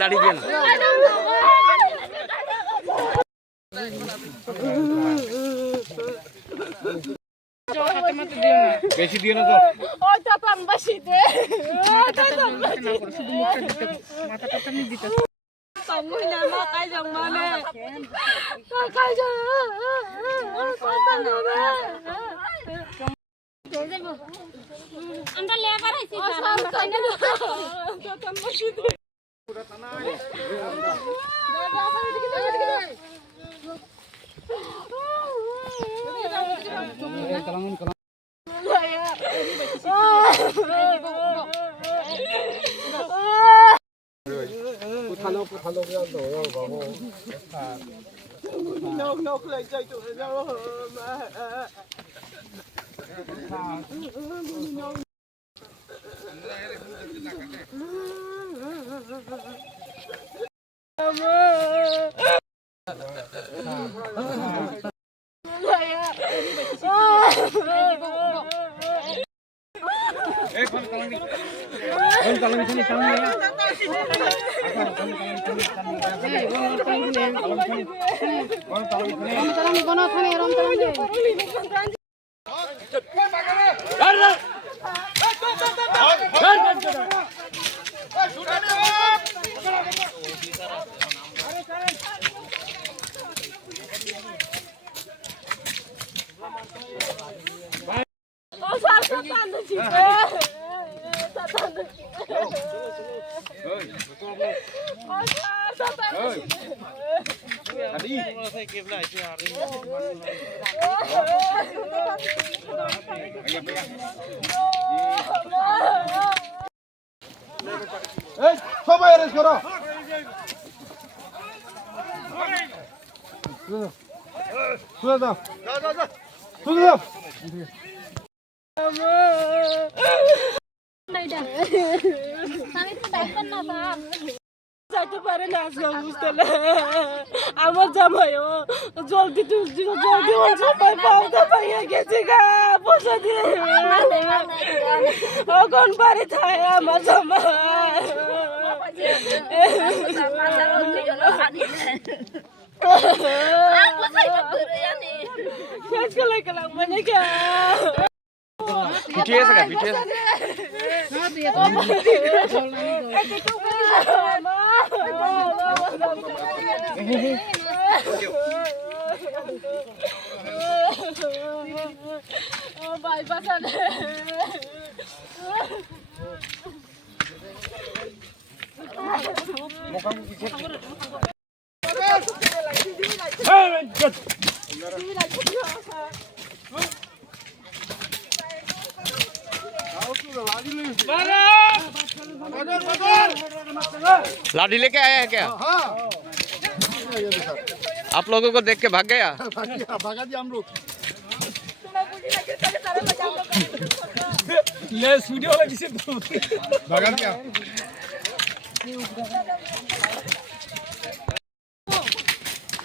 লাড়ি দিয়ে না বেশি দিও না তো ওটা পাম্বাসি দে ওটা পাম্বাসি না করে শুধু মুখটা দিতে মাথাটা টানি দিতে সঙ্গই না মা কাই যাও মানে কাই যাও আমরা লেবার আইছি আমরা কাই না ওটা পাম্বাসি দে পুরা থানা সবাই অ্যারেস্ট করো শুনে দাও শুনে দাও যাইতে পারে না বুঝতে না আমার জামাইও জলদি জলদি জামাই পাওয়া পাইয়া গেছে গা পয়সা দিয়ে এখন বাড়ি থাকে আমার জামাই শেষ করে গেলাম মানে কে পিঠে আছে কা পিঠে আছে ও ভাই বাঁচান लाठी लेके आया है क्या? आप लोगों को देख के भाग गया? भागा दिया हम लोग। ले वीडियो वाला किसे भागा दिया।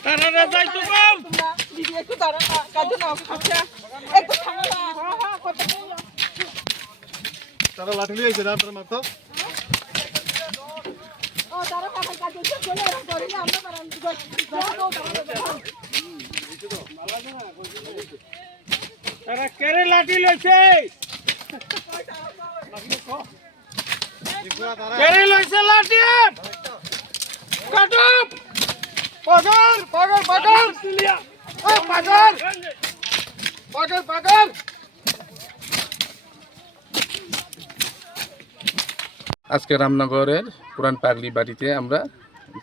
तारा राजा तू कम। वीडियो को तारा का ना अच्छा एक तो खाना हां हां कोता तारा लाठी ले आइছে তারপরে মারতো ও তারা কাকা কাছে চলে এরকম করে না আমরা পারাম तारा केरे लाठी লইছে केरे লইছে লাঠি কাটো পাগল পাগল পাগল তুলিয়া ও পাগল পাগল পাগল আজকে রামনগরের পুরান পাগলি বাড়িতে আমরা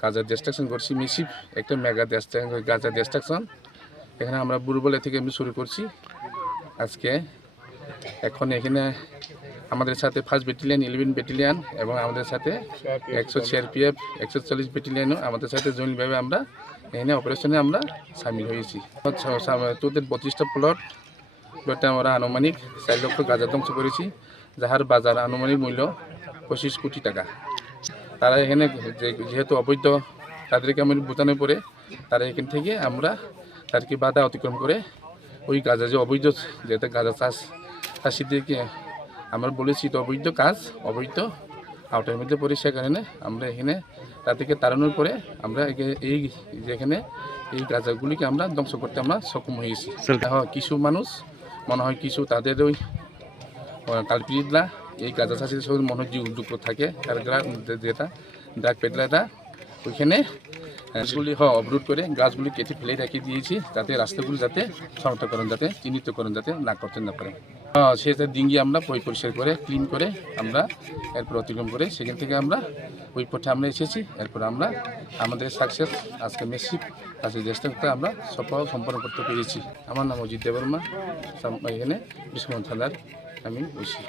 গাজার ডিস্ট্রাকশন করছি মিশিপ একটা মেগা গাজার ডিস্ট্রাকশন এখানে আমরা বুড়বলে থেকে আমি শুরু করছি আজকে এখন এখানে আমাদের সাথে 1st ব্যাটালিয়ন 11 ব্যাটালিয়ন এবং আমাদের সাথে 100 সিআরপিএফ 140 ব্যাটালিয়নও আমাদের সাথে জয়েন্টভাবে আমরা এখানে অপারেশনে আমরা সামিল হয়েছি। তোদের 32টা প্লটে আমরা আনুমানিক 4 লক্ষ গাঁজা ধ্বংস করেছি, যাহার বাজার আনুমানিক মূল্য 25 কোটি টাকা। তারা এখানে যেহেতু অবৈধ, তাদেরকে আমি বোঝানোর পরে তারা এখান থেকে আমরা তাদেরকে বাধা অতিক্রম করে ওই গাঁজা যে অবৈধ, যেটা গাঁজা চাষিদেরকে আমরা বলেছি তো অবৈধ কাজ, অবৈধ আওতার মধ্যে পড়ে, সে কারণে আমরা এখানে তাদেরকে তাড়ানোর পরে আমরা এই যেখানে এই গাঁজাগুলিকে আমরা ধ্বংস করতে আমরা সক্ষম হয়েছি। কিছু মানুষ মনে হয় কিছু তাদের ওই কালপিটরা এই গাঁজা চাষিদের সঙ্গে মনে হয় যুক্ত থাকে, আর যেটা ড্রাগ পেডলাররা ওইখানে গাছগুলি অবরোধ করে গাছগুলি কেটে ফেলে রেখে দিয়েছি, যাতে রাস্তাগুলি যাতে শনাক্তকরণ যাতে চিহ্নিতকরণ যাতে না করতে না পারে। সেটা ডিঙ্গি আমরা পরিষ্কার করে ক্লিন করে আমরা এরপর অতিক্রম করে সেখান থেকে আমরা ওই পথে আমরা এসেছি। এরপর আমরা আমাদের সাকসেস আজকে মেসিভ কাছে চেষ্টা আমরা সফল সম্পন্ন করতে পেরেছি। আমার নাম অজিত দেববর্মা, এখানে বিশ্বনাথ থানার আমি বসি।